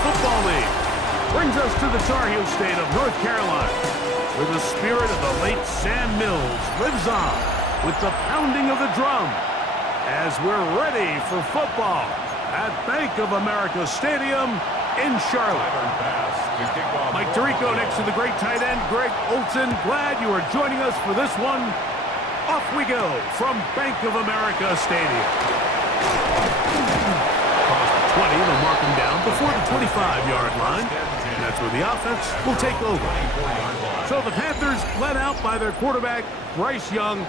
Football League. Brings us to the Tar Heel state of North Carolina, where the spirit of the late Sam Mills lives on with the pounding of the drum as we're ready for football at Bank of America Stadium in Charlotte. Mike Tirico next to the great tight end, Greg Olson. Glad you are joining us for this one. Off we go from Bank of America Stadium. Across the 20, they'll mark him down before the 25-yard line. And that's where the offense will take over. So the Panthers led out by their quarterback, Bryce Young.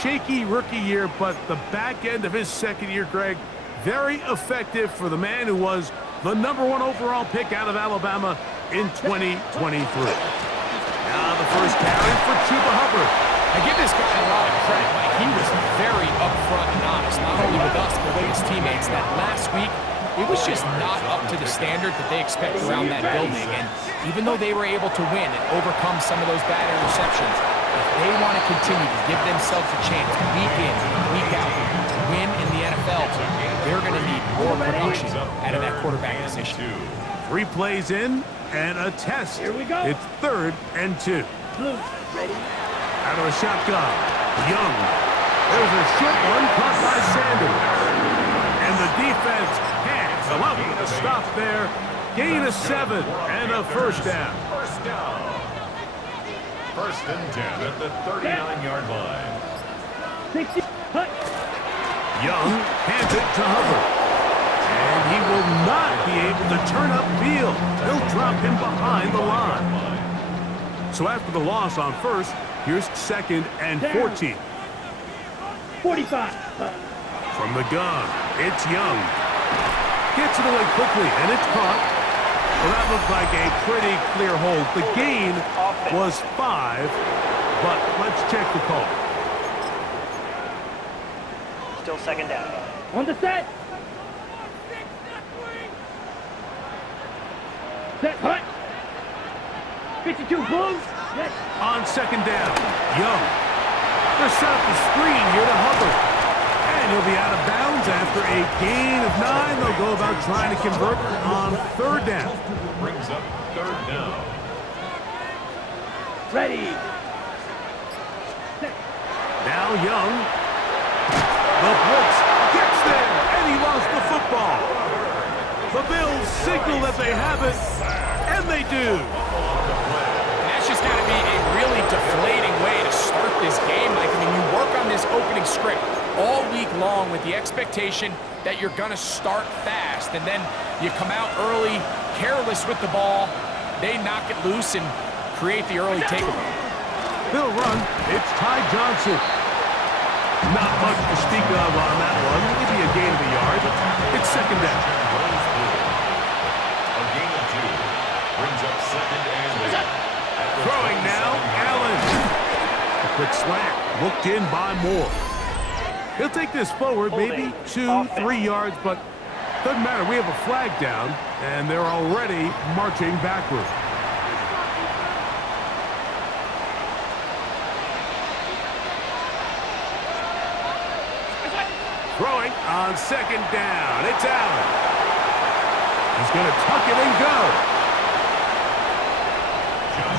Shaky rookie year, but the back end of his second year, Greg, very effective for the man who was the #1 overall pick out of Alabama in 2023. Now the first carry for Chuba Hubbard. I give this guy a lot of credit, Mike. He was very upfront and honest, not only with us, but with his teammates, that last week, it was just not up to the standard that they expect around that building. And even though they were able to win and overcome some of those bad interceptions, if they want to continue to give themselves a chance week in, week out, to win in the NFL, they're going to need more production out of that quarterback position. 3 plays in and a test. Here we go. It's 3rd and 2. Blue, ready? Out of a shotgun, Young. There's a short one caught by Sanders. And the defense can't come up with a stop there. Gain of 7 and a first down. First and 10 at the 39-yard line. 60, hut. Young hands it to Hubbard. And he will not be able to turn upfield. They'll drop him behind the line. So after the loss on first, here's 2nd and 14. 45. From the gun, it's Young. Gets it away quickly, and it's caught. Well, that looked like a pretty clear hold. The gain was 5, but let's check the call. Still 2nd down. On the set. Set, hut. 52, blue. Yes. On 2nd down, Young. They're set up the screen here to Hubbard. And he'll be out of bounds after a gain of 9. They'll go about trying to convert on 3rd down. Brings up 3rd down. Ready. Set. Now Young. The blitz gets there, and he lost the football. The Bills signal that they have it, and they do. And that's just got to be a really deflating way to start this game. Like, I mean, you work on this opening script all week long with the expectation that you're going to start fast, and then you come out early, careless with the ball. They knock it loose and create the early takeaway. They'll run. It's Ty Johnson. Not much to speak of on that one. Maybe a gain of a yard. It's 2nd down. A gain of 2. Brings up 2nd and 8. Throwing now, Allen. A quick slant. Looked in by Moore. He'll take this forward, maybe 2-3 yards, but doesn't matter. We have a flag down, and they're already marching backward. Throwing on 2nd down. It's Allen. He's going to tuck it and go.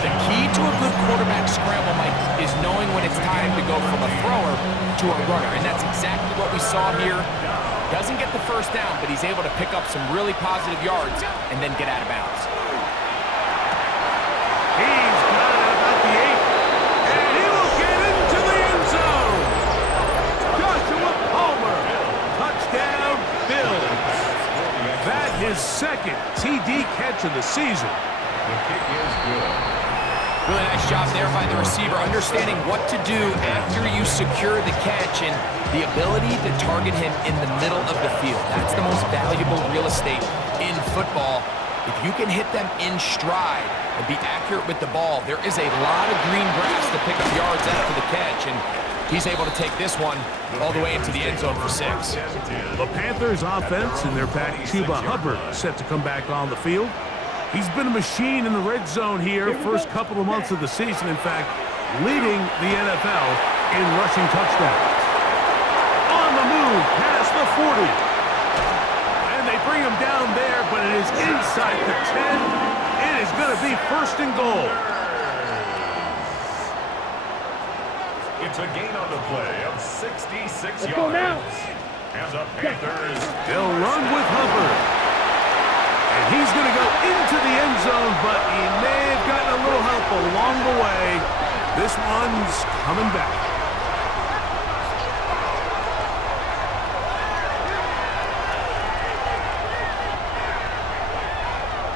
The key to a good quarterback scramble, Mike, is knowing when it's time to go from a thrower to a runner. And that's exactly what we saw here. Doesn't get the first down, but he's able to pick up some really positive yards and then get out of bounds. He's got it about the 8. And he will get into the end zone. Joshua Palmer. Touchdown, Bills. That his 2nd TD catch of the season. The kick is good. Really nice job there by the receiver, understanding what to do after you secure the catch and the ability to target him in the middle of the field. That's the most valuable real estate in football. If you can hit them in stride and be accurate with the ball, there is a lot of green grass to pick up yards after the catch, and he's able to take this one all the way into the end zone for 6. The Panthers offense and their back Chuba Hubbard set to come back on the field. He's been a machine in the red zone here first couple of months of the season. In fact, leading the NFL in rushing touchdowns. On the move past the 40. And they bring him down there, but it is inside 10. It is going to be first and goal. It's a gain on the play of 66 Let's yards. go now. And the Panthers. They'll run with Hubbard. And he's going to go into the end zone, but he may have gotten a little help along the way. This one's coming back.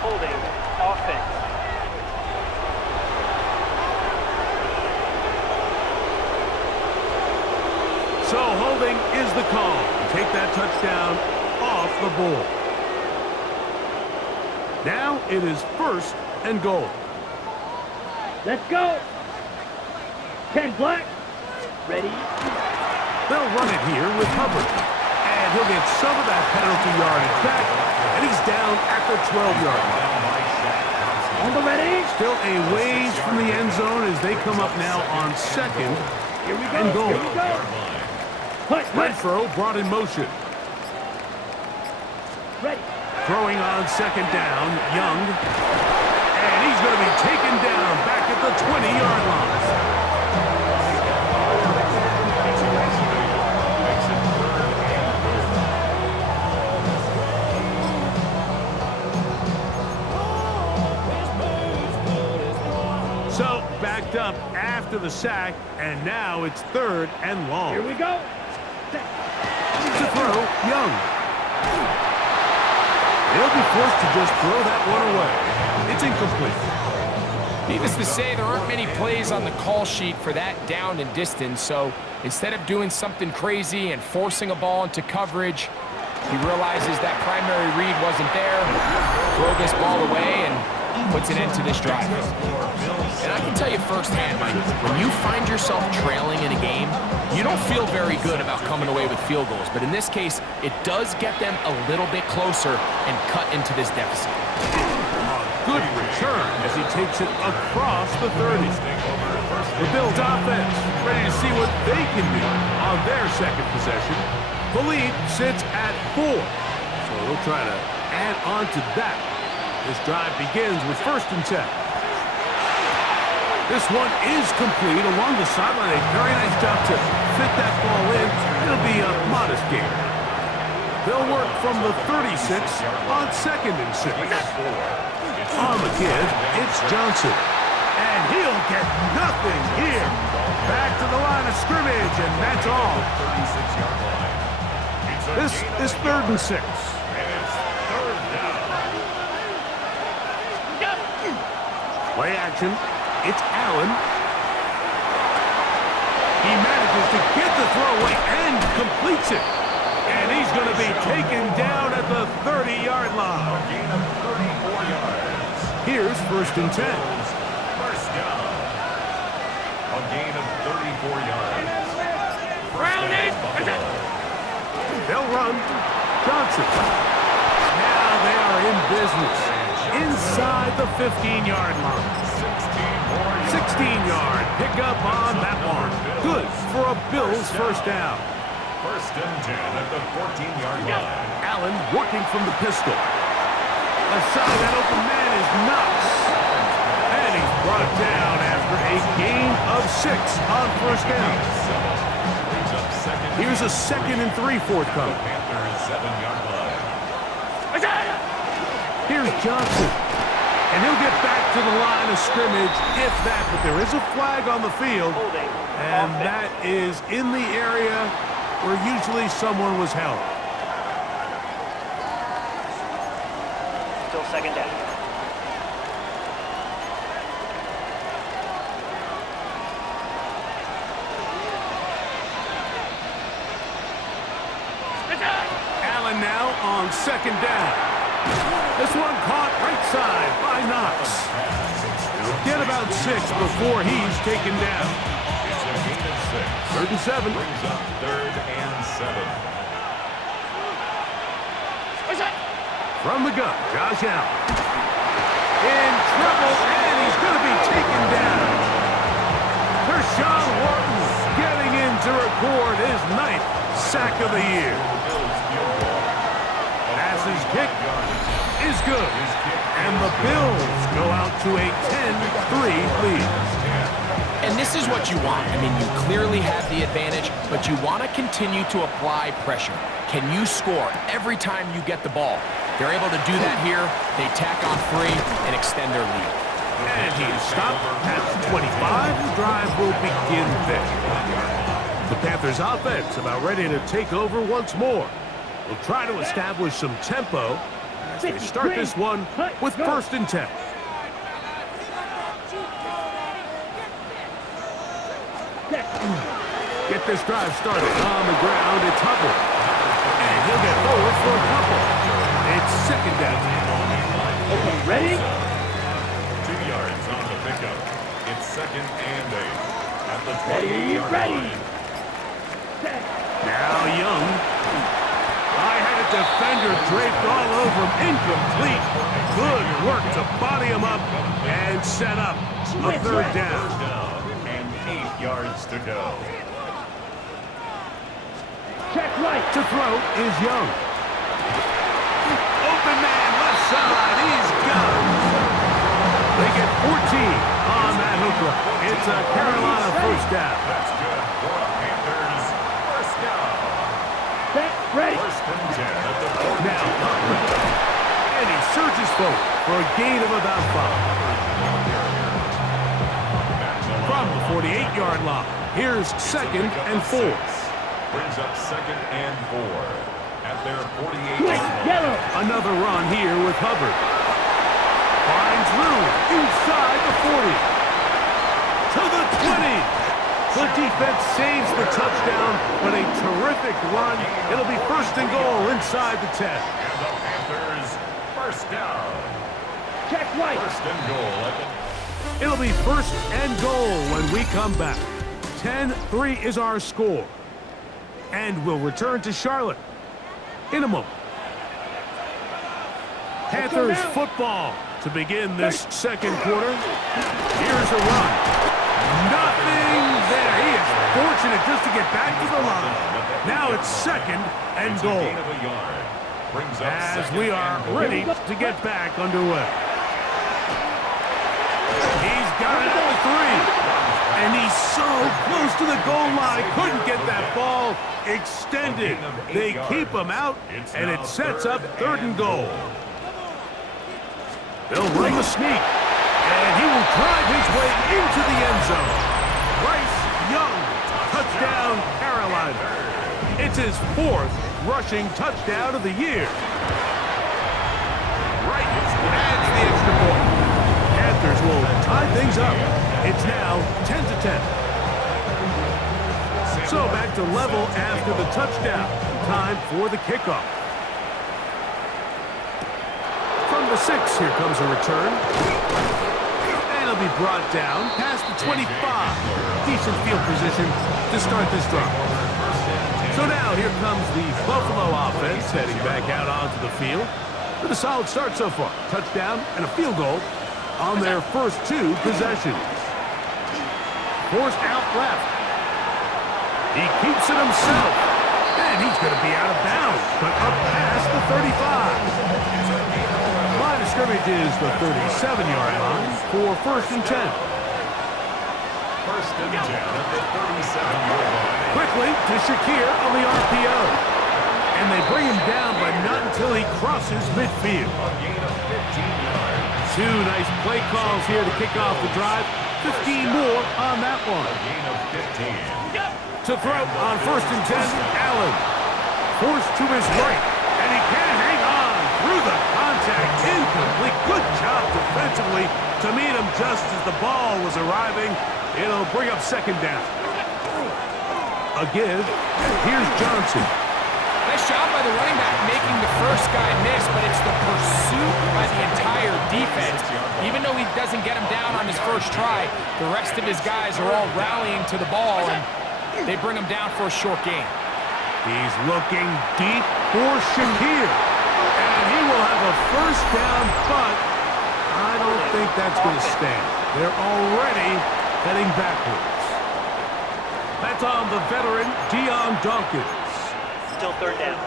Holding. Offense. So holding is the call. Take that touchdown off the board. Now it is first and goal. Let's go. 10 black. Ready. They'll run it here with Hubbard. And he'll get some of that penalty yardage back. And he's down at the 12-yard line. On the ready. Still a ways from the end zone as they come up now on second Here we go. and goal. Here we go. Hut, hut. Renfro brought in motion. Ready. Throwing on second down, Young. And he's going to be taken down back at the 20-yard line. So, backed up after the sack, and now it's third and long. Here we go. To throw, Young. He'll be forced to just throw that one away. It's incomplete. Needless to say, there aren't many plays on the call sheet for that down and distance, so instead of doing something crazy and forcing a ball into coverage, he realizes that primary read wasn't there, throw this ball away, and puts an end to this drive. And I can tell you firsthand, Mike, when you find yourself trailing in a game, you don't feel very good about coming away with field goals. But in this case, it does get them a little bit closer and cut into this deficit. A good return as he takes it across the 30. The Bills offense ready to see what they can do on their second possession. The lead sits at 4, so they'll try to add on to that. This drive begins with first and 10. This one is complete along the sideline. A very nice job to fit that ball in. It'll be a modest gain. They'll work from the 36 on second and 6. On the give, it's Johnson. And he'll get nothing here. Back to the line of scrimmage, and that's all. This is third and 6. Play action. It's Allen. He manages to get the throw away and completes it. And he's going to be taken down at the 30-yard line. A gain of 34 yards. Here's first and 10. First down. A gain of 34 yards. Round it. They'll run. Johnson. Now they are in business. Inside the 15-yard line. 16-yard pickup on that one. Good for a Bills first down. First and 10 at the 14-yard line. Allen working from the pistol. Aside that open man is Knox. And he's brought down after a gain of 6 on first down. Brings up second. Here's a 2nd and 3 forthcoming. Panthers 7-yard line. Here's Johnson. And he'll get back to the line of scrimmage, if that. But there is a flag on the field. Holding. And Offense. that is in the area where usually someone was held. Still second down. Allen now on second down. This one caught right side by Knox. He'll get about 6 before he's taken down. It's a gain of 6. Third and 7. Brings up third and 7. From the gun, Josh Allen. In trouble, and he's going to be taken down. Tershawn Wharton getting in to record his 9th sack of the year. Passes kick is good. And the Bills go out to a 10-3 lead. And this is what you want. I mean, you clearly have the advantage, but you want to continue to apply pressure. Can you score every time you get the ball? They're able to do that here. They tack on 3 and extend their lead. And he's stopped at the 25. The drive will begin there. The Panthers offense about ready to take over once more. We'll try to establish some tempo as they start this one with 1st and 10. Get this drive started on the ground. It's Hubbard. And he'll get forward for a couple. It's 2nd down. Okay, ready? 2 yards on the pickup. It's 2nd and 8 at the Ready, 20-yard ready. line. Now Young. I had a defender draped all over him. Incomplete. Good work to body him up and set up a 3rd down. Third down and 8 yards to go. Check right. To throw is Young. Open man, left side. He's got it. They get 14 on that hooker. It's a Carolina 1st down. That's good for the Panthers. 1st down. Set, ready. 1st and 10 at the 42. Now, and he surges forward for a gain of about 5. From the 48-yard line, here's 2nd and 4. Brings up 2nd and 4 at their 48. Quick, yellow. Another run here with Hubbard. Finds room inside the 40. To the 20. The defense saves the touchdown, but a terrific run. It'll be 1st and goal inside the 10. And the Panthers 1st down. Check right. 1st and goal at the It'll be 1st and goal when we come back. 10-3 is our score. And we'll return to Charlotte in a moment. Panthers football to begin this 2nd quarter. Here's a run. Nothing there. He is fortunate just to get back to the line. Now it's 2nd and goal. gain of a yard. Brings up As 2nd we are and goal. ready to get back underway. He's got it at the 3. And he's so close to the goal line. Couldn't get that ball extended. They keep him out, and it sets up 3rd and goal. They'll run the sneak, and he will drive his way into the end zone. Bryce Young, touchdown Carolina. It's his 4th rushing touchdown of the year. Right adds the extra point. Panthers will tie things up. It's now 10-10. So back to level after the touchdown. Time for the kickoff. From the 6, here comes a return. And it'll be brought down past the 25. Decent field position to start this drive. So now here comes the Buffalo offense heading back out onto the field with a solid start so far. Touchdown and a field goal on their first 2 possessions. Forced out left. He keeps it himself. And he's going to be out of bounds, but up past the 35. Line of scrimmage is the 37-yard line for 1st and 10. 1st and 10 at the 37-yard line. Quickly to Shakir on the RPO. And they bring him down, but not until he crosses midfield. A gain of 15 yards. 2 nice play calls here to kick off the drive. 15 more on that one. A gain of 15. To throw on 1st and 10, Allen. Forced to his right, and he can't hang on through the contact. Incomplete. Good job defensively to meet him just as the ball was arriving. It'll bring up 2nd down. A give. Here's Johnson. Nice job by the running back making the first guy miss, but it's the pursuit by the entire defense. Even though he doesn't get him down on his first try, the rest of his guys are all rallying to the ball, and they bring him down for a short gain. He's looking deep for Shakir. And he will have a 1st down, but I don't think that's going to stand. They're already heading backwards. That's on the veteran, Dion Dawkins. Still 3rd down.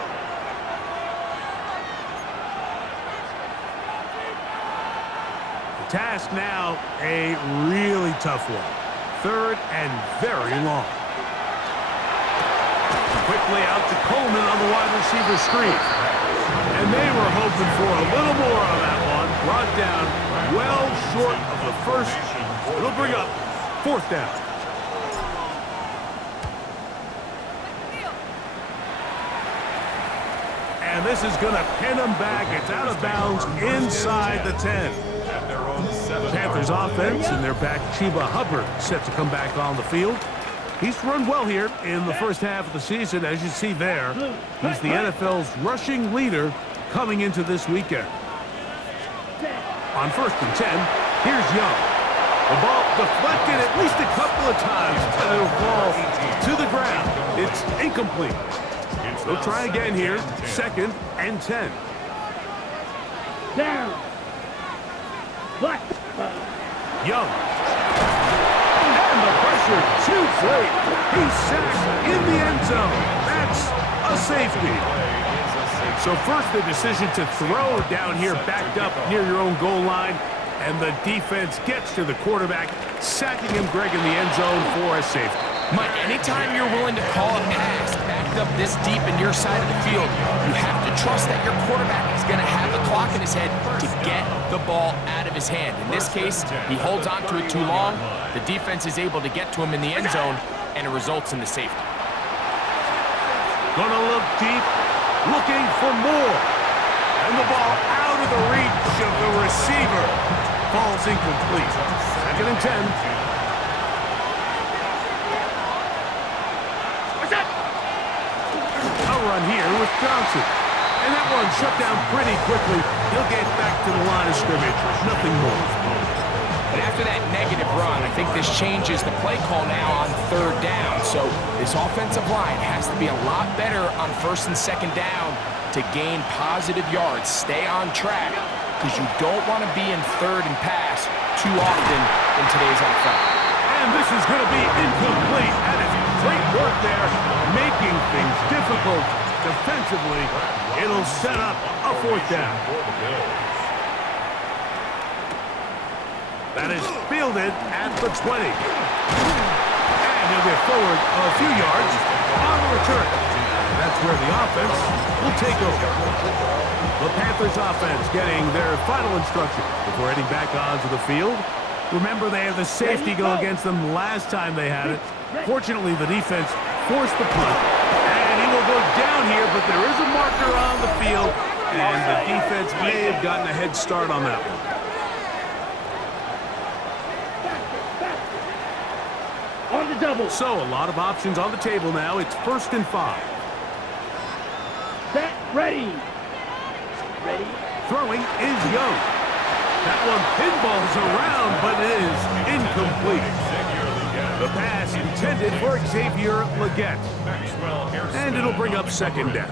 task now a really tough one. 3rd and very long. Quickly out to Coleman on the wide receiver screen. And they were hoping for a little more on that one. Brought down well short of the first. It'll bring up 4th down. And this is going to pin them back. It's out of bounds inside the 10. Panthers offense and their back Chuba Hubbard set to come back on the field. He's run well here in the first half of the season, as you see there. He's the NFL's rushing leader coming into this weekend. On 1st and 10, here's Young. The ball deflected at least a couple of times, but it'll fall to the ground. It's incomplete. They'll try again here, 2nd and 10. Down. Black. Young. And the pressure too great. He's sacked in the end zone. That's a safety. So first the decision to throw down here backed up near your own goal line. And the defense gets to the quarterback, sacking him, Greg, in the end zone for a safety. Mike, anytime you're willing to call a pass backed up this deep in your side of the field, you have to trust that your quarterback is going to have the clock in his head to get the ball out of his hand. In this case, he holds on to it too long. The defense is able to get to him in the end zone, and it results in the safety. Gonna look deep, looking for more. And the ball out of the reach of the receiver. Falls incomplete. 2nd and 10. A run here with Johnson. And that one shut down pretty quickly. He'll get back to the line of scrimmage. Nothing more. But after that negative run, I think this changes the play call now on 3rd down. So this offensive line has to be a lot better on 1st and 2nd down to gain positive yards. Stay on track, because you don't want to be in 3rd and pass too often in today's NFL. And this is going to be incomplete. That is great work there, making things difficult defensively. It'll set up a 4th down. That is fielded at the 20. And he'll get forward a few yards on the return. That's where the offense will take over. The Panthers offense getting their final instruction before heading back onto the field. Remember, they had the safety go against them last time they had it. Fortunately, the defense forced the punt. And he will go down here, but there is a marker on the field. And the defense may have gotten a head start on that one. On the double. So, a lot of options on the table now. It's 1st and 5. Set. Ready. Ready. Throwing is Young. That one pinballs around, but it is incomplete. The pass intended for Xavier Legette. And it'll bring up 2nd down.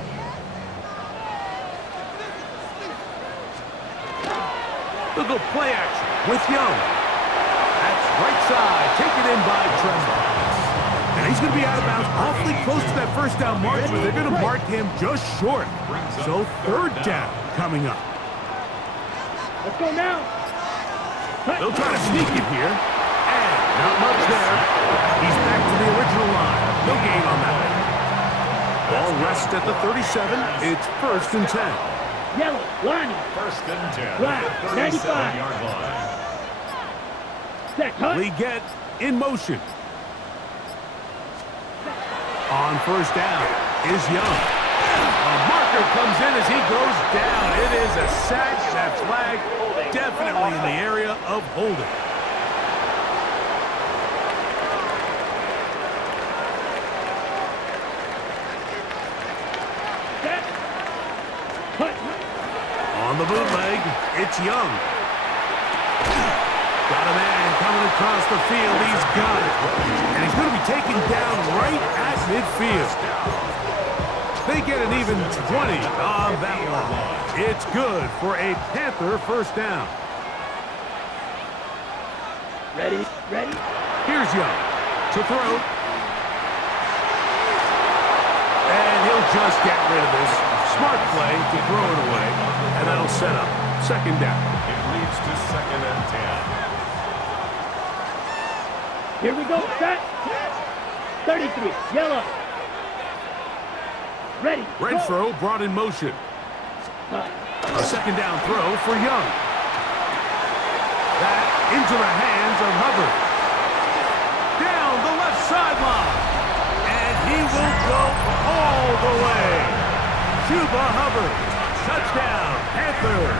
They'll go play action with Young. That's right side, taken in by Tremble. And he's going to be out of bounds awfully close to that 1st down mark, but they're going to mark him just short. So 3rd down coming up. Let's go now. They'll try to sneak it here. And not much there. He's back to the original line. No gain on that one. Ball rests at the 37. It's 1st and 10. Yellow. Lonnie. 1st and 10. Black. 95. Yard line. Set. Hunt. Legette in motion. On 1st down is Young. A marker comes in as he goes down. It is a sack. That flag definitely in the area of holding. Set. Hunt. On the bootleg, it's Young. Got a man coming across the field. He's got it. And he's going to be taken down right at midfield. They get an even 20 on that one. It's good for a Panther 1st down. Ready. Ready. Here's Young to throw. And he'll just get rid of this. Smart play to throw it away. And that'll set up 2nd down. It leads to 2nd and 10. Here we go. Set. 33. Yellow. Ready. Red go. throw brought in motion. A second down throw for Young. That into the hands of Hubbard. Down the left sideline. And he will go all the way. Chuba Hubbard. Touchdown, Panthers.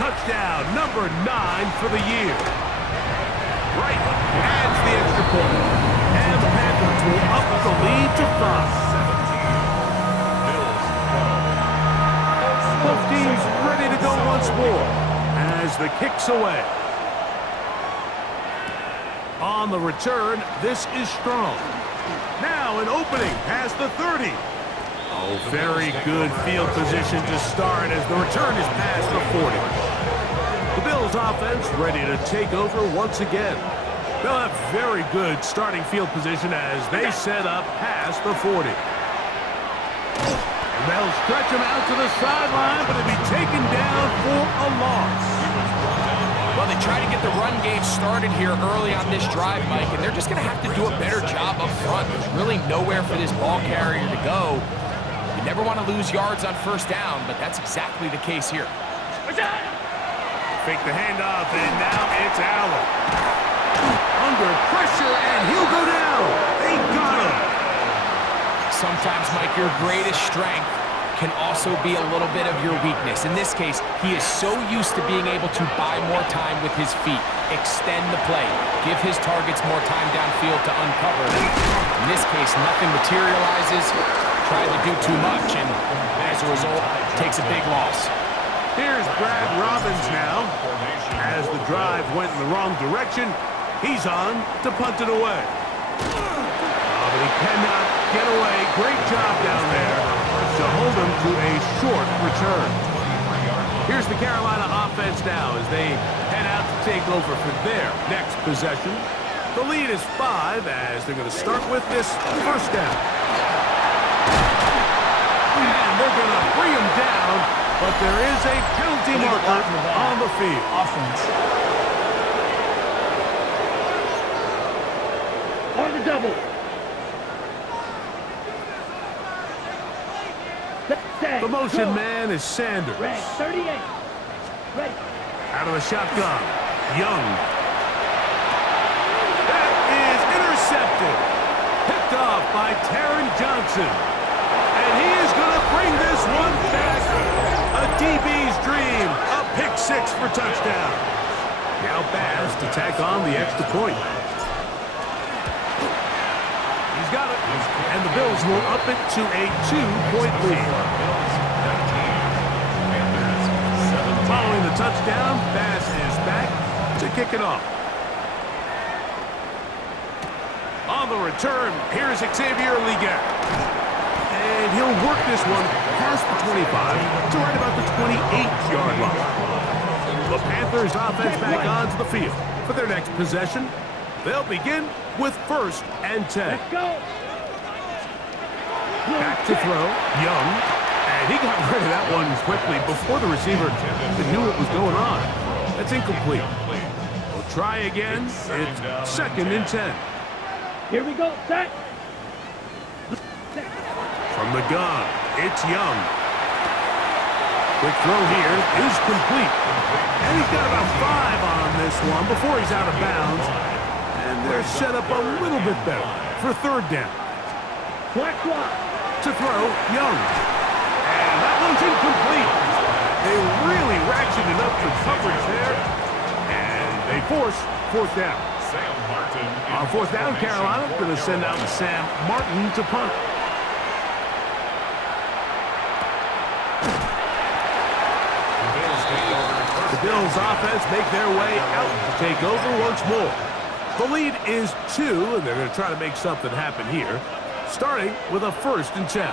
Touchdown number 9 for the year. Wright adds the extra point. And the Panthers will up the lead to 5. Both teams ready to go once more as the kick's away. On the return, this is Strong. Now an opening past the 30. Oh, very good field position to start as the return is past the 40. The Bills offense ready to take over once again. They'll have very good starting field position as they set up past the 40. They'll stretch him out to the sideline, but it'll be taken down for a loss. Well, they try to get the run game started here early on this drive, Mike, and they're just going to have to do a better job up front. There's really nowhere for this ball carrier to go. You never want to lose yards on first down, but that's exactly the case here. Fake the handoff, and now it's Allen. Under pressure, and he'll go down. They got him. Sometimes, Mike, your greatest strength can also be a little bit of your weakness. In this case, he is so used to being able to buy more time with his feet, extend the play, give his targets more time downfield to uncover. In this case, nothing materializes, tried to do too much, and as a result, takes a big loss. Here's Brad Robbins now. As the drive went in the wrong direction, he's on to punt it away. Oh, but he cannot get away. Great job down there to hold him to a short return. Here's the Carolina offense now as they head out to take over for their next possession. The lead is 5 as they're going to start with this first down. And they're going to bring him down, but there is a penalty marker on the field. On the double. The motion man is Sanders. Red 38. Ready. Out of the shotgun, Young. That is intercepted. Picked off by Taron Johnson. And he is going to bring this one back. A DB's dream. A pick 6 for touchdown. Now Bass to tack on the extra point. He's got it. And the Bills will up it to a 2-point lead. Following the touchdown, Bass is back to kick it off. On the return, here's Xavier Leggett. And he'll work this one past the 25 to right about the 28-yard line. The Panthers offense back onto the field for their next possession. They'll begin with 1st and 10. Let's go. Back to throw, Young. And he got rid of that one quickly before the receiver even knew what was going on. That's incomplete. We'll try again. It's 2nd and 10. Here we go. Set. From the gun, it's Young. Quick throw here is complete. And he's got about 5 on this one before he's out of bounds. And they're set up a little bit better for 3rd down. Black block. To throw, Young. And that one's incomplete. They really ratcheted up the coverage there. And they force 4th down. Sam Martin. On 4th down, Carolina going to send out Sam Martin to punt. The Bills offense make their way out to take over once more. The lead is 2, and they're going to try to make something happen here, starting with a 1st and 10.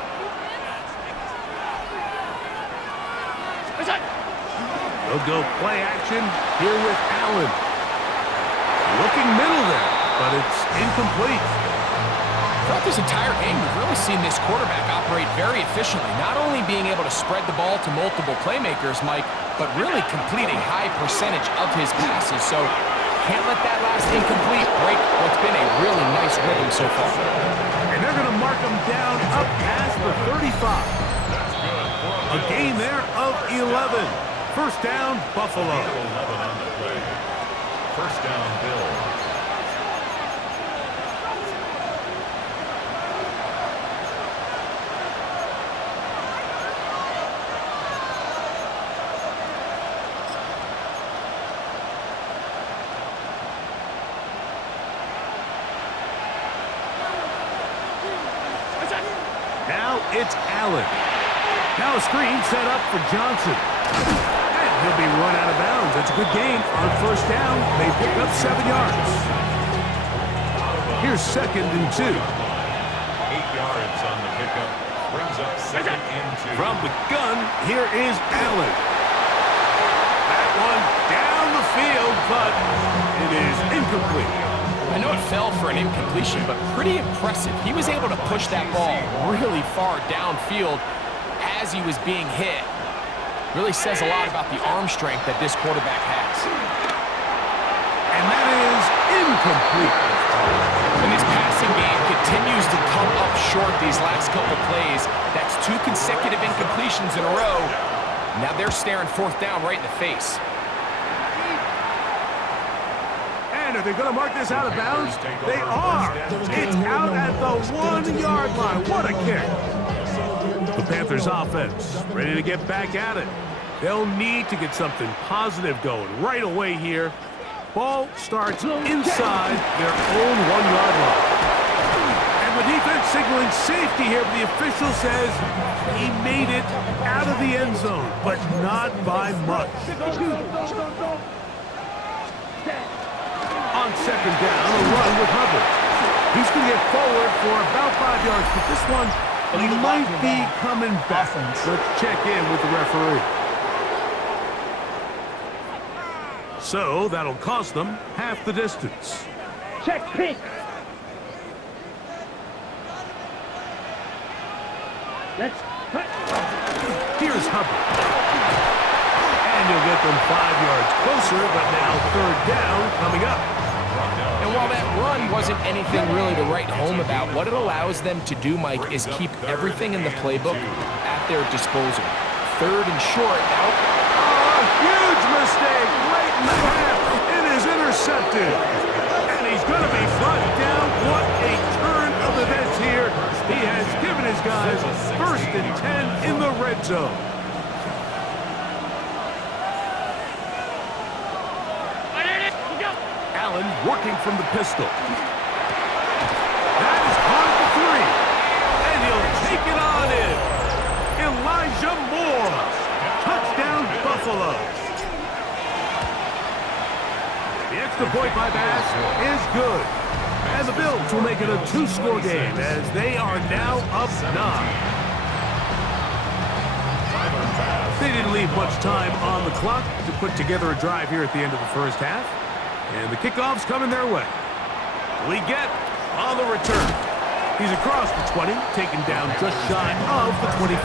They'll go play action here with Allen. Looking middle there, but it's incomplete. Throughout this entire game, we've really seen this quarterback operate very efficiently, not only being able to spread the ball to multiple playmakers, Mike, but really completing high percentage of his passes. So Can't let that last incomplete break what's been a really nice rhythm so far. And they're going to mark him down up past the 35. A gain there of 11. First down, Buffalo. 11 on the play. First down, Bills. Now it's Allen. Now a screen set up for Johnson. And he'll be run out of bounds. That's a good gain on first down. They pick up 7 yards. Here's 2nd and 2. 8 yards on the pickup. Brings up 2nd and 2. From the gun, here is Allen. That one down the field, but it is incomplete. I know it fell for an incompletion, but pretty impressive. He was able to push that ball really far downfield as he was being hit. Really says a lot about the arm strength that this quarterback has. And that is incomplete. And this passing game continues to come up short these last couple plays. That's 2 consecutive incompletions in a row. Now they're staring 4th down right in the face. And are they going to mark this out of bounds? They are. It's out at the 1-yard line. What a kick. The Panthers offense ready to get back at it. They'll need to get something positive going right away here. Ball starts inside their own 1-yard line. And the defense signaling safety here, but the official says he made it out of the end zone, but not by much. On 2nd down, a run with Hubbard. He's going to get forward for about 5 yards, but this one might be coming back. Let's check in with the referee. So that'll cost them half the distance. Check pink. Let's cut. Here's Hubbard. And he'll get them 5 yards closer, but now 3rd down coming up. And while that run wasn't anything really to write home about, what it allows them to do, Mike, is keep everything in the playbook at their disposal. 3rd and short now. Oh, a huge mistake right in the half. It is intercepted. And he's going to be brought down. What a turn of events here. He has given his guys 1st and 10 in the red zone. Allen working from the pistol. That is caught at the 3. And he'll take it on in. Elijah Moore. Touchdown, Buffalo. The extra point by Bass is good. And the Bills will make it a 2-score game as they are now up 9. They didn't leave much time on the clock to put together a drive here at the end of the first half. And the kickoff's coming their way. Leggett on the return. He's across the 20, taken down just shy of the 25.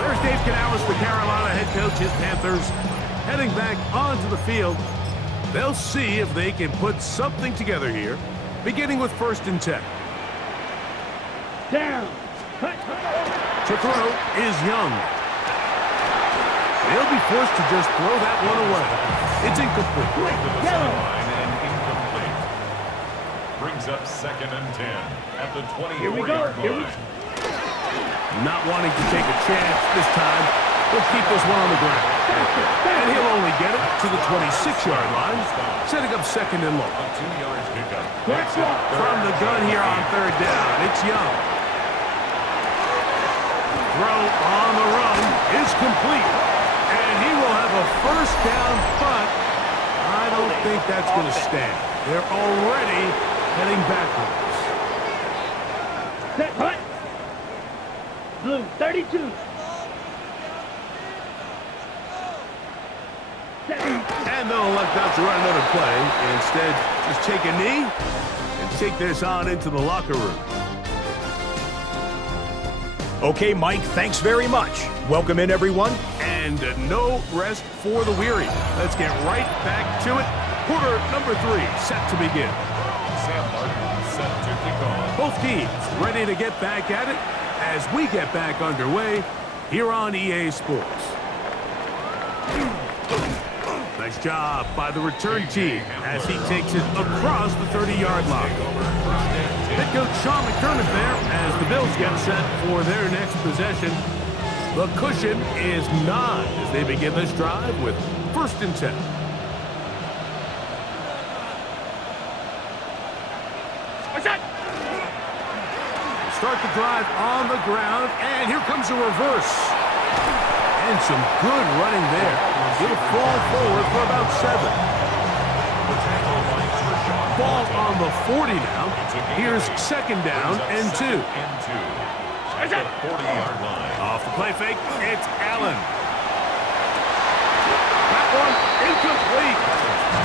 There's Dave Canales, the Carolina head coach. His Panthers heading back onto the field. They'll see if they can put something together here, beginning with 1st and 10. Down. Cut. To throw is Young. They'll be forced to just throw that one away. It's incomplete. Yellow. Line and incomplete. Brings up 2nd and 10 at the 24-yard line. Not wanting to take a chance this time, he'll keep this one on the ground. And he'll only get it to the 26-yard line, setting up 2nd and long. A 2-yard pickup. From the gun here on 3rd down, it's Young. Throw on the run is complete. And he will have a 1st down, but I don't think that's going to stand. They're already heading backwards. Set. Cut. Blue 32. And they'll elect not to run another play. Instead, just take a knee and take this on into the locker room. Okay, Mike, thanks very much. Welcome in, everyone. And no rest for the weary. Let's get right back to it Quarter number 3 set to begin. Sam Martin set to kick off. Both teams ready to get back at it as we get back underway here on EA Sports. Nice job by the return team as he takes it across the 30-yard line. Head coach Sean McDermott there as the Bills get set for their next possession. The cushion is 9 as they begin this drive with 1st and 10. Start the drive on the ground, and here comes a reverse. And some good running there. He'll fall forward for about 7. Ball on the 40 now. Here's 2nd down and 2. At the 40-yard line. Off the play fake, it's Allen. That one incomplete.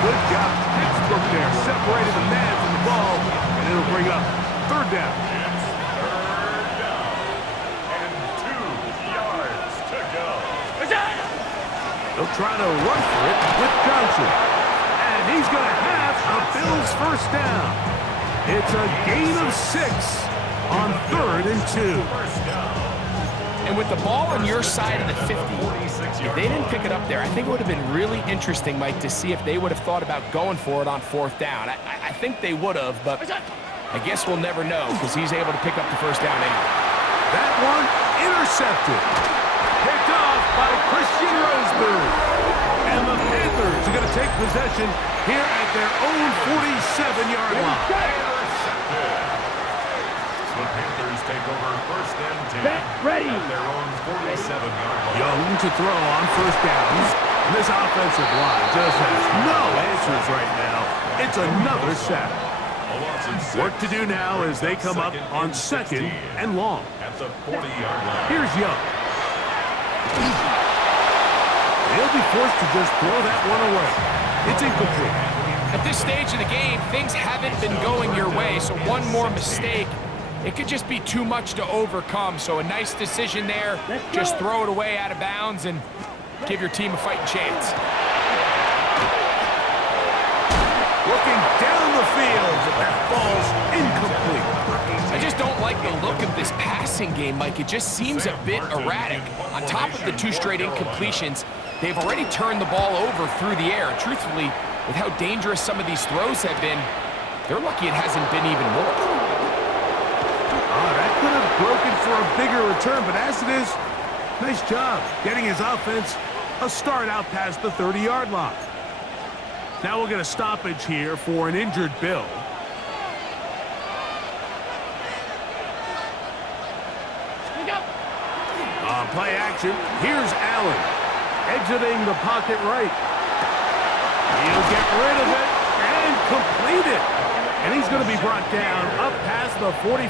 Good job. Pittsburgh there separated the man from the ball, and it'll bring up 3rd down. It's 3rd down. And 2 yards to go. They'll try to run for it with Johnson. And he's going to have a Bills 1st down. It's a gain of 6 on 3rd and 2. And with the ball on your side of the 50, if they didn't pick it up there, I think it would have been really interesting, Mike, to see if they would have thought about going for it on 4th down. I think they would have, but I guess we'll never know because he's able to pick up the 1st down anyway. That one intercepted. Picked off by Christian Roseberry. And the Panthers are going to take possession here at their own 47-yard line. The Panthers take over 1st and 10. Ready. At their own 47-yard line. Young to throw on 1st downs. And this offensive line just has no answers right now. It's another sack. Work to do now as they come up on 2nd and long. At the 40-yard line. Here's Young. They'll be forced to just throw that one away. It's incomplete. At this stage of the game, things haven't been going your way, so one more mistake, it could just be too much to overcome. So a nice decision there. Just throw it away out of bounds and give your team a fighting chance. Looking down the field, but that falls incomplete. I just don't like the look of this passing game, Mike. It just seems a bit erratic. On top of the 2 straight incompletions, they've already turned the ball over through the air. And truthfully, with how dangerous some of these throws have been, they're lucky it hasn't been even more. That could have broken for a bigger return, but as it is, nice job getting his offense a start out past the 30-yard line. Now we'll get a stoppage here for an injured Bill. On play action, here's Allen. Exiting the pocket right. He'll get rid of it and complete it. And he's going to be brought down up past the 45.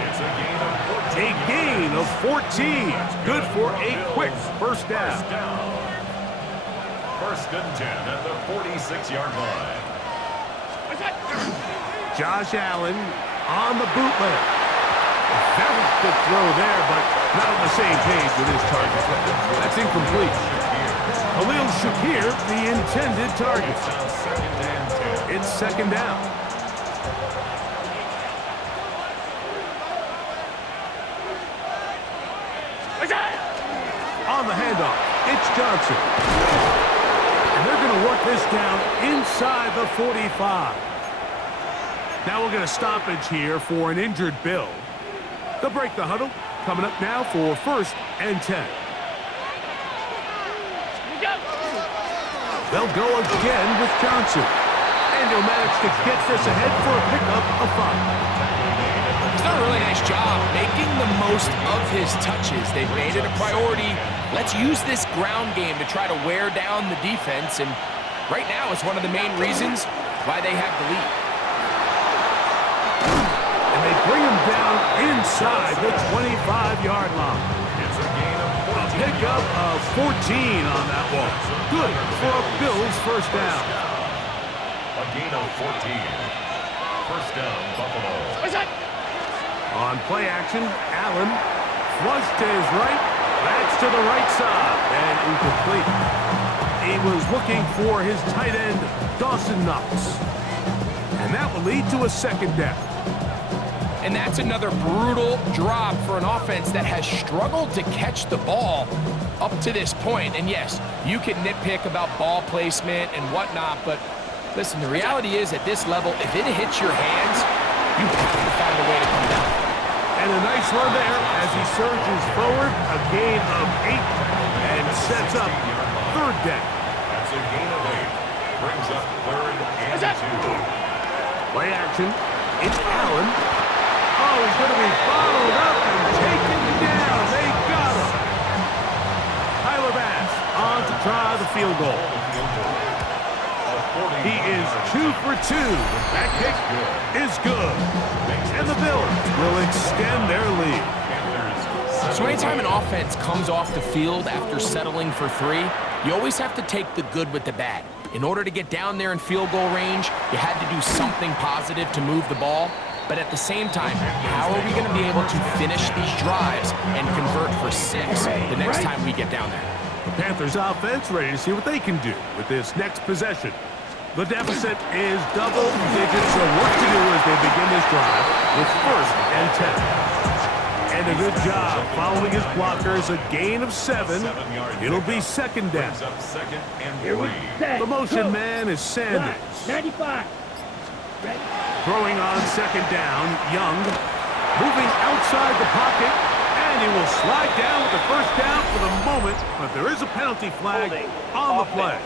It's a gain of 14. A gain of 14. Good for a quick 1st down. 1st and 10 at the 46-yard line. Josh Allen on the bootleg. Very good throw there, but not on the same page with his target. That's incomplete. Khalil Shakir, the intended target. It's 2nd down. On the handoff, it's Johnson. And they're going to work this down inside the 45. Now we'll get a stoppage here for an injured Bill. They'll break the huddle. Coming up now for 1st and 10. They'll go again with Johnson. And he'll manage to get this ahead for a pickup of 5. He's done a really nice job making the most of his touches. They've made it a priority. Let's use this ground game to try to wear down the defense. And right now it's one of the main reasons why they have the lead. And they bring him down inside the 25-yard line. It's a gain of 14. A pickup of 14 on that one. Good for a Bills 1st down. A gain of 14. 1st down, Buffalo. On play action, Allen flushed to his right. That's to the right side and incomplete. He was looking for his tight end, Dawson Knox. And that will lead to a second down. And that's another brutal drop for an offense that has struggled to catch the ball up to this point. And yes, you can nitpick about ball placement and whatnot, but listen, the reality is at this level, if it hits your hands, you have to find a way to come down. And a nice run there as he surges forward, a gain of 8, and sets up third down. That's a gain of 8. Brings up third and 2. Play action. It's Allen. Oh, he's going to be followed up and taken down. They got him. Tyler Bass on to try the field goal. He is 2 for 2. That kick is good. And the Bills will extend their lead. So anytime an offense comes off the field after settling for 3, you always have to take the good with the bad. In order to get down there in field goal range, you had to do something positive to move the ball. But at the same time, how are we going to be able to finish these drives and convert for 6 the next time we get down there? The Panthers offense ready to see what they can do with this next possession. The deficit is double digits, so work to do as they begin this drive with first and 10. And a good job following his blockers, a gain of 7. It'll be second down. The motion man is Sanders. 95. Ready? Throwing on second down, Young. Moving outside the pocket, and he will slide down with the first down for the moment, but there is a penalty flag on the play.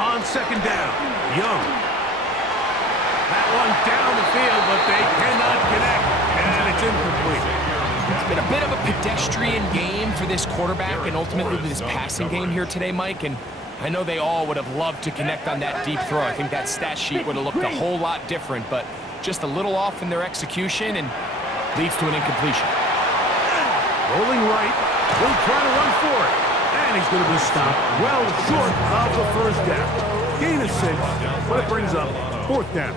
On second down, Young. That one down the field, but they cannot connect, and it's incomplete. It's been a bit of a pedestrian game for this quarterback and ultimately this passing game here today, Mike, and I know they all would have loved to connect on that deep throw. I think that stat sheet would have looked a whole lot different, but just a little off in their execution and leads to an incompletion. Rolling right, he'll try to run for it. And he's going to be stopped well short of the first down. Gain of 6, but it brings up fourth down.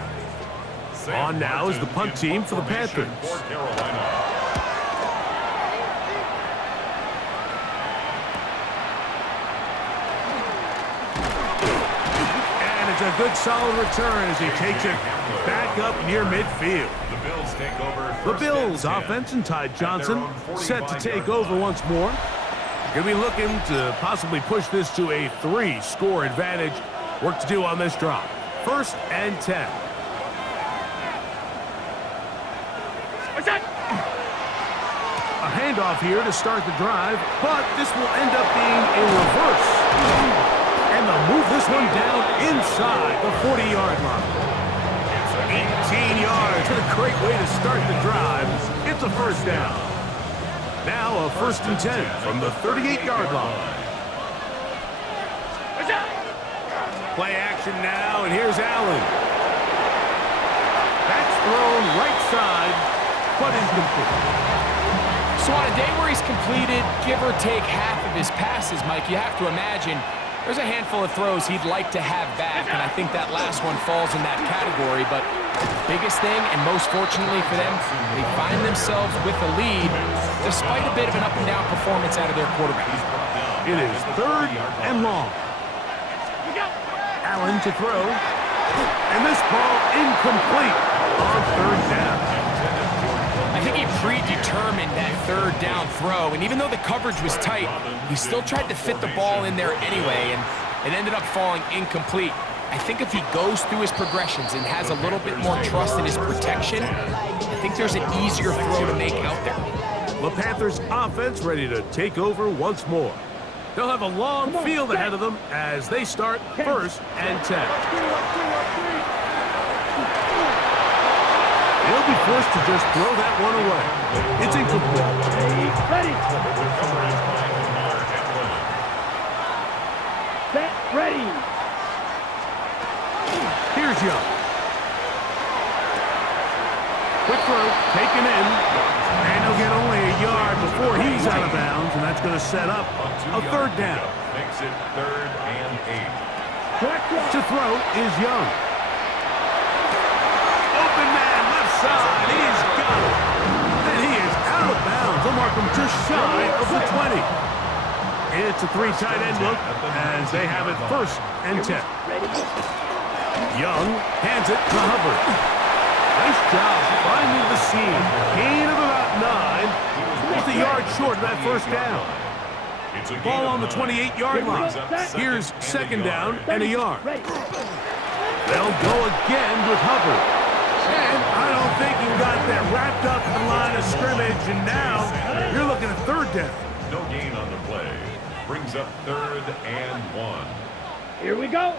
On now is the punt team for the Panthers. And it's a good solid return as he takes it back up near midfield. The Bills take over. The Bills offense and Ty Johnson set to take over once more. Going to be looking to possibly push this to a 3-score advantage. Work to do on this drive. First and 10. A handoff here to start the drive, but this will end up being a reverse. And they'll move this one down inside the 40-yard line. 18 yards. What a great way to start the drive. It's a first down. Now a first and 10 from the 38-yard line. Play action now, and here's Allen. That's thrown right side, but incomplete. So on a day where he's completed, give or take half of his passes, Mike, you have to imagine there's a handful of throws he'd like to have back, and I think that last one falls in that category. But biggest thing, and most fortunately for them, they find themselves with a lead despite a bit of an up-and-down performance out of their quarterback. It is third and long. Allen to throw, and this ball incomplete on third down. I think he predetermined that third down throw, and even though the coverage was tight, he still tried to fit the ball in there anyway, and it ended up falling incomplete. I think if he goes through his progressions and has a little bit more trust in his protection, I think there's an easier throw to make out there. The Panthers offense ready to take over once more. They'll have a long field ahead of them as they start first and 10. They'll be forced to just throw that one away. It's incomplete. Ready. Set. Ready. Here's Young. Quick throw, taken in, and he'll get only a yard before he's out of bounds, and that's going to set up a third down. Makes it third and 8. To throw is Young. It's a three tight end look as they have it 1st and 10. Young hands it to Hubbard. Nice job finding the seam. Gain of about 9. Just a yard short of that 1st down. Ball on the 28-yard line. Here's 2nd down and a yard. They'll go again with Hubbard. And I don't think he got that wrapped up in the line of scrimmage, and now you're looking at 3rd down. No gain on the play. Brings up 3rd and 1. Here we go.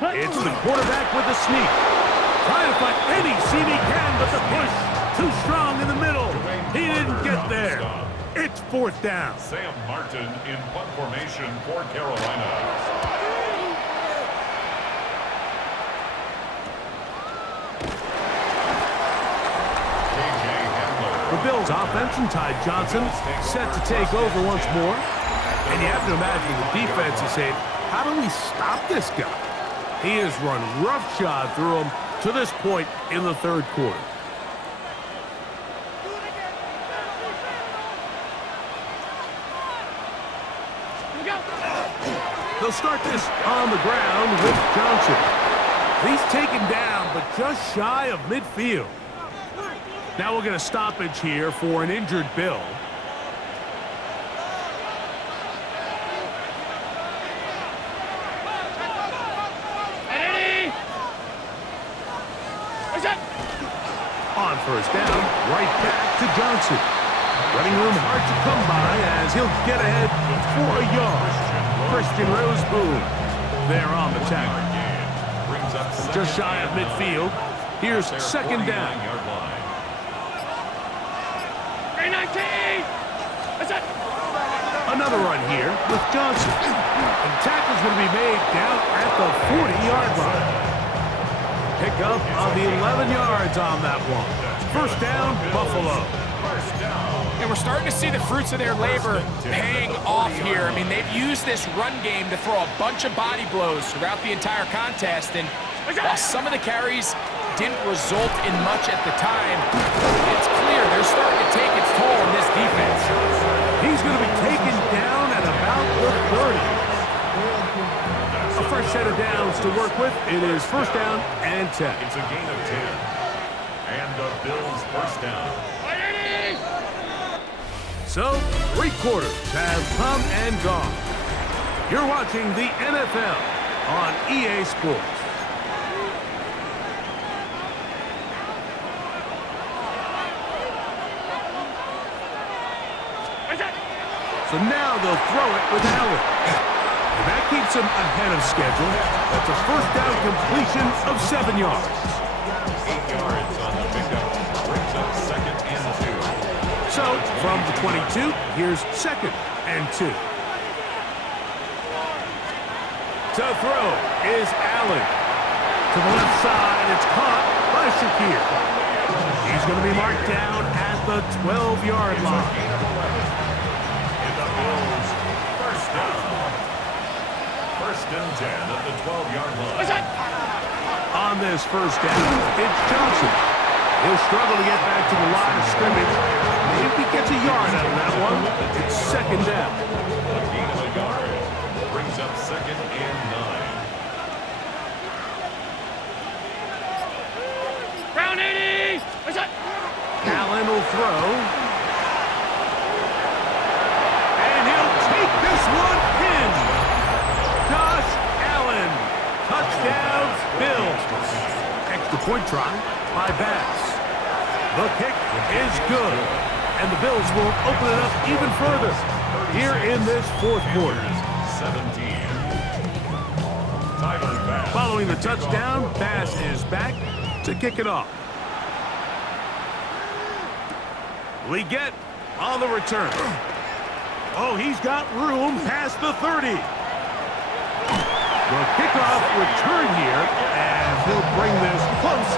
It's the quarterback with the sneak. Trying to find any seam he can, but the push too strong in the middle. He didn't get there. It's 4th down. Sam Martin in punt formation for Carolina. The Bills offense and Ty Johnson set to take over once more. And you have to imagine the defense is saying, how do we stop this guy? He has run roughshod through him to this point in the 3rd quarter. They'll start this on the ground with Johnson. He's taken down, but just shy of midfield. Now we'll get a stoppage here for an injured Bill. On 1st down, right back to Johnson. Running room hard to come by as he'll get ahead for a yard. Christian Roseboom there on the tackle. Just shy of midfield. Here's 2nd down. 319. Another run here with Johnson. And the tackle's going to be made down at the 40-yard line. Pick up on the 11 yards on that one. 1st down, Buffalo. And we're starting to see the fruits of their labor paying off here. I mean, they've used this run game to throw a bunch of body blows throughout the entire contest. And while some of the carries didn't result in much at the time, it's clear they're starting to take its toll in this defense. He's going to be taken down at about the 30. A fresh set of downs to work with. It is 1st down and 10. It's a gain of 10. And the Bills' 1st down. So, 3 quarters have come and gone. You're watching the NFL on EA Sports. So now they'll throw it with Allen. And that keeps him ahead of schedule. That's a 1st down completion of 7 yards. 8 yards on the pickup. Brings up 2nd and 2. So, from the 22, here's 2nd and 2. To throw is Allen. To the left side, it's caught by Shakir. He's going to be marked down at the 12-yard line. In the Bills' 1st down. 1st and 10 at the 12-yard line. On this 1st down, it's Johnson. He'll struggle to get back to the line of scrimmage. Maybe gets a yard out of that one. It's 2nd down. A gain of a yard. Brings up 2nd and 9. Round 80. Allen will throw. And he'll take this one in. Josh Allen. Touchdown, Bills. Extra point try by Bass. The kick is good. And the Bills will open it up even further here in this 4th quarter. 17. Tyler Bass. Following the touchdown, Bass is back to kick it off. We get on the return. Oh, he's got room past the 30. The kickoff return here, and he'll bring this close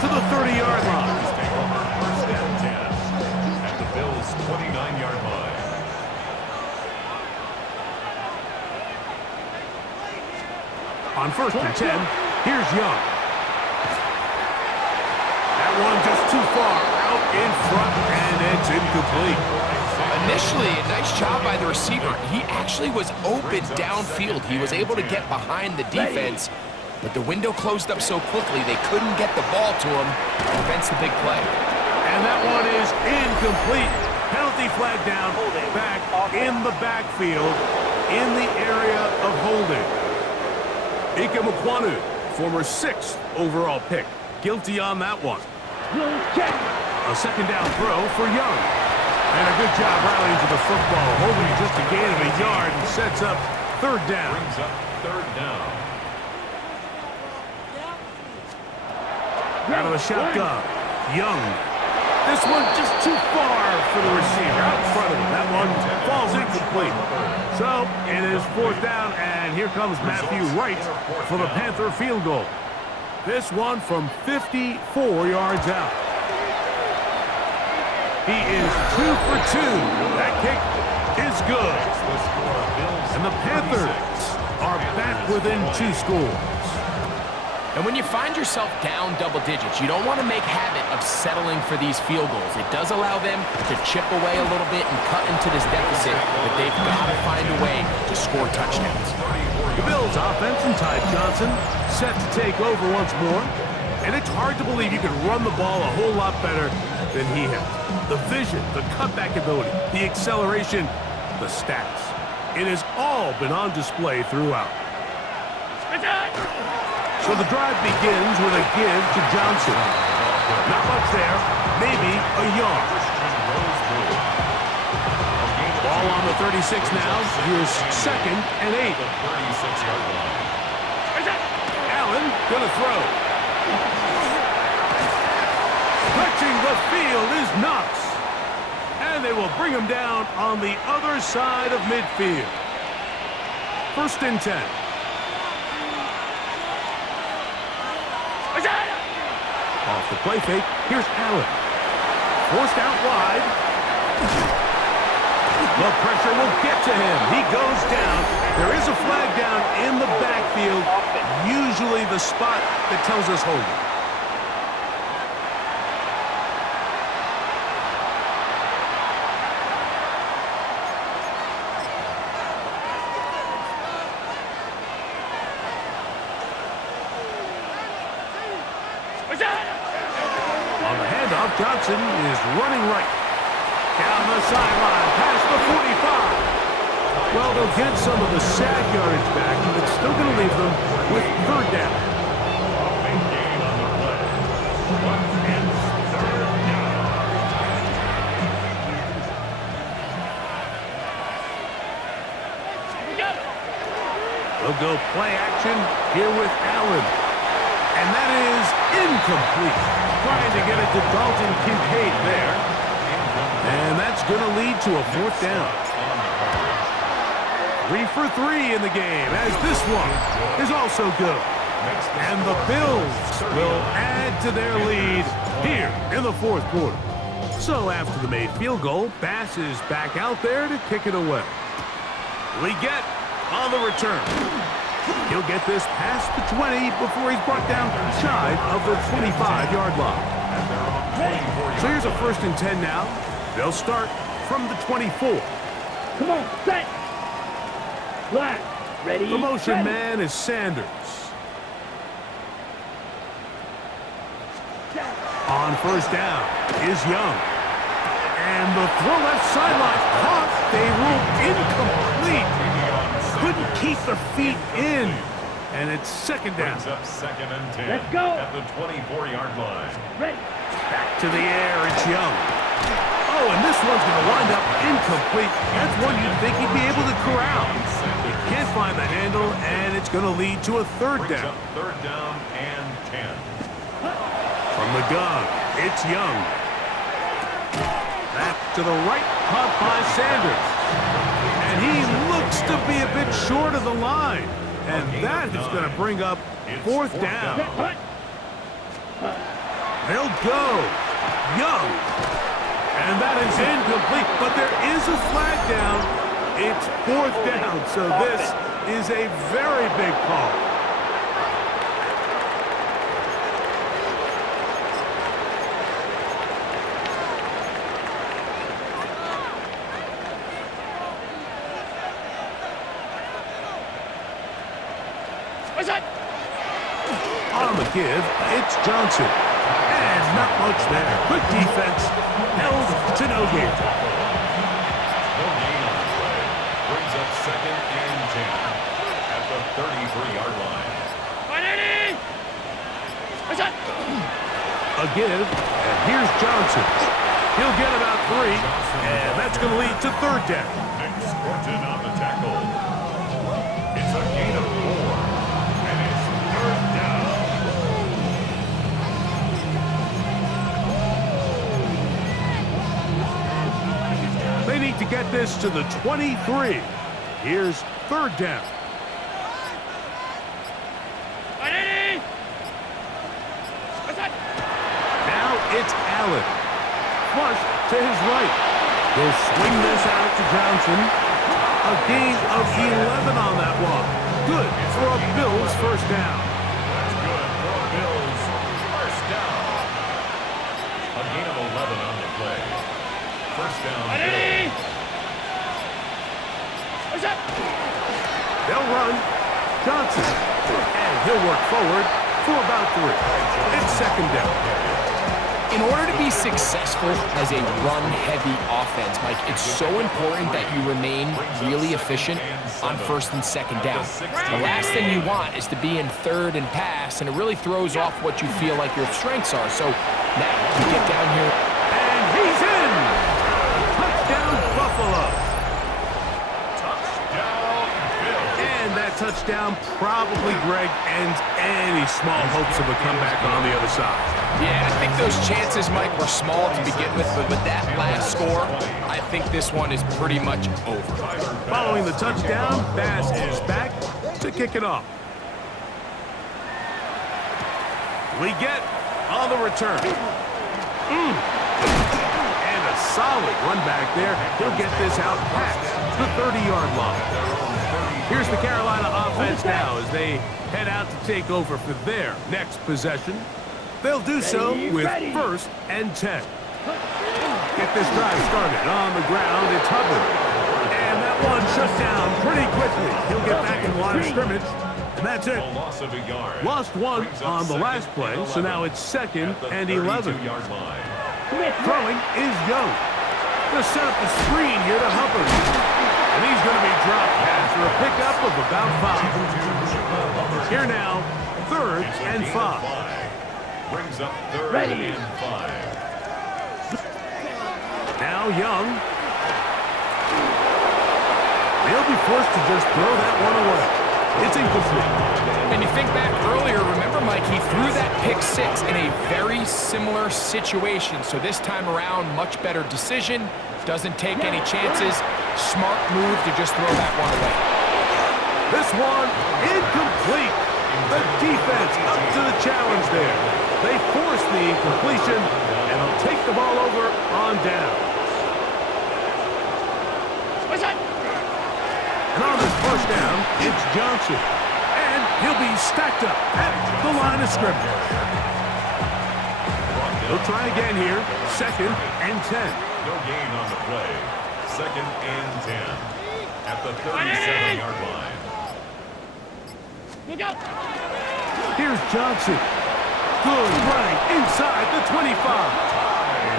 to the 30-yard line. Take over 1st and 10 at the Bills' 29-yard line. On 1st and 10, here's Young. That one just too far out in front, and it's incomplete. A Initially, a nice job by the receiver. He actually was open downfield. He was able to get behind the defense, but the window closed up so quickly they couldn't get the ball to him. Prevents the big play. And that one is incomplete. Penalty flag down, back in the backfield, in the area of holding. Ike Mukwanu, former 6th overall pick, guilty on that one. A second down throw for Young. And a good job rallying to the football, holding just a gain of a yard and sets up third down. Brings up third down. Out of the shotgun, Young. This one just too far for the receiver, out in front of him. That one falls incomplete. So it is fourth down, and here comes Matthew Wright for the Panther field goal. This one from 54 yards out. He is 2 for 2. That kick is good. And the Panthers are back within 2 scores. And when you find yourself down double digits, you don't want to make habit of settling for these field goals. It does allow them to chip away a little bit and cut into this deficit, but they've got to find a way to score touchdowns. The Bills offense and Ty Johnson set to take over once more. And it's hard to believe you can run the ball a whole lot better than he has. The vision, the cutback ability, the acceleration, the stats. It has all been on display throughout. So the drive begins with a give to Johnson. Not much there, maybe a yard. Ball on the 36 now. Here's 2nd and 8. Allen gonna throw. Stretching the field is Knox. And they will bring him down on the other side of midfield. 1st and 10. Off the play fake, here's Allen. Forced out wide. The pressure will get to him. He goes down. There is a flag down in the backfield, usually the spot that tells us holding. On the handoff, Johnson is running right. Down the sideline, past the 45. Well, they'll get some of the sack yardage back, but it's still going to leave them with third down. Big gain on the play. It's third down. They'll go play action here with Allen. And that is incomplete. Trying to get it to Dalton Kincaid there. And that's going to lead to a fourth down. 3 for 3 in the game, as this one is also good. And the Bills will add to their lead here in the fourth quarter. So after the made field goal, Bass is back out there to kick it away. We get on the return. He'll get this past the 20 before he's brought down shy of the 25-yard line. So here's a 1st and 10 now. They'll start from the 24. Come on, set. Black, ready. The motion ready. man is Sanders. On 1st down is Young. And the throw left sideline caught. They rule incomplete. Couldn't keep the feet in. And it's 2nd down. Brings up 2nd and 10. Let's go. At the 24-yard line. Ready. Back to the air, it's Young. Oh, and this one's going to wind up incomplete. That's one you'd think he'd be able to corral. He can't find the handle, and it's going to lead to a third Brings down. up third down and 10. From the gun, it's Young. Back to the right, caught by Sanders. And he looks to be a bit short of the line. And that is going to bring up fourth down. They'll go. Young. And that is incomplete. But there is a flag down. It's fourth down. So this is a very big call. On the give, it's Johnson. And not much there. Quick defense. Held to no gain. No gain on the play. Brings up 2nd and 10 at the 33-yard line. A give, and here's Johnson. He'll get about 3, and that's going to lead to 3rd down. Nick Scorton on the tackle. It's a gain of 4, and it's 3rd down. They need to get this to the 23. Here's 3rd down. Now it's Allen. Flush to his right. He'll swing this out to Johnson. A gain of 11 on that one. Good for a Bills 1st down. That's good for a Bills 1st down. A gain of 11 on the play. 1st down. They'll run. Johnson. And he'll work forward for about 3. It's 2nd down. In order to be successful as a run-heavy offense, Mike, it's so important that you remain really efficient on 1st and 2nd down. The last thing you want is to be in 3rd and pass, and it really throws off what you feel like your strengths are. So now you get down here. And he's in! Touchdown, Buffalo! And that touchdown probably, Greg, ends any small hopes of a comeback on the other side. Yeah, I think those chances, Mike, were small to begin with, but with that last score, I think this one is pretty much over. Following the touchdown, Bass is back to kick it off. We get on the return. And a solid run back there. He'll get this out past the 30-yard line. Here's the Carolina offense now as they head out to take over for their next possession. They'll do so with 1st and 10. Get this drive started on the ground. It's Hubbard. And that one shut down pretty quickly. He'll get back in the line of scrimmage. And that's it. Lost 1 on the last play, so now it's 2nd and 11. Throwing is Young. They'll set up the screen here to Hubbard. And he's going to be dropped after a pickup of about 5. Here now, 3rd and 5. Brings up 3rd and 5. Now Young. They'll be forced to just throw that one away. It's incomplete. And you think back earlier, remember, Mike, he threw that pick 6 in a very similar situation. So this time around, much better decision. Doesn't take any chances. Smart move to just throw that one away. This one, incomplete. The defense up to the challenge there. They force the incompletion, and they'll take the ball over on down. And on this 1st down, it's Johnson. And he'll be stacked up at the line of scrimmage. They'll try again here, 2nd and 10. No gain on the play. 2nd and 10 at the 37-yard line. Here's Johnson. Good running inside the 25.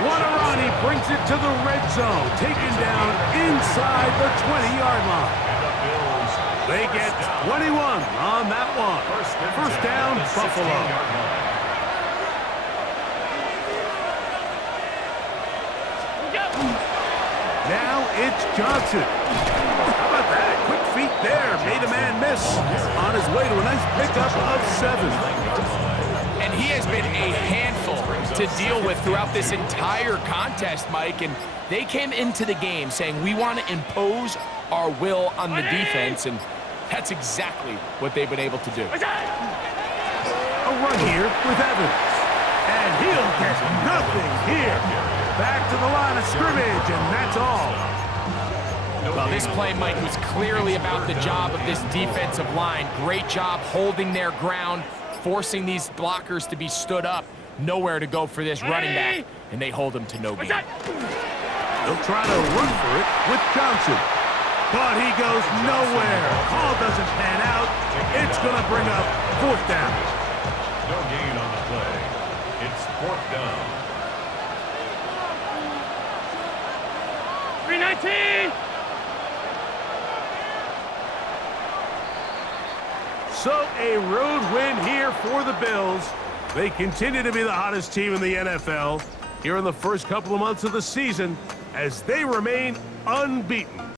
Wanarani brings it to the red zone, taken down inside the 20-yard line. They get 21 on that one. 1st down, Buffalo. Now it's Johnson. How about that? Quick feet there. Made a man miss on his way to a nice pickup of 7. And he has been a handful to deal with throughout this entire contest, Mike. And they came into the game saying, we want to impose our will on the defense. And that's exactly what they've been able to do. A run here with Evans. And he'll get nothing here. Back to the line of scrimmage, and that's all. Well, this play, Mike, was clearly about the job of this defensive line. Great job holding their ground, forcing these blockers to be stood up. Nowhere to go for this running back, and they hold him to no gain. They'll try to run for it with Johnson. But he goes nowhere. Call doesn't pan out. It's going to bring up 4th down. No gain on the play. It's 4th down. 319. So a road win here for the Bills. They continue to be the hottest team in the NFL here in the first couple of months of the season as they remain unbeaten.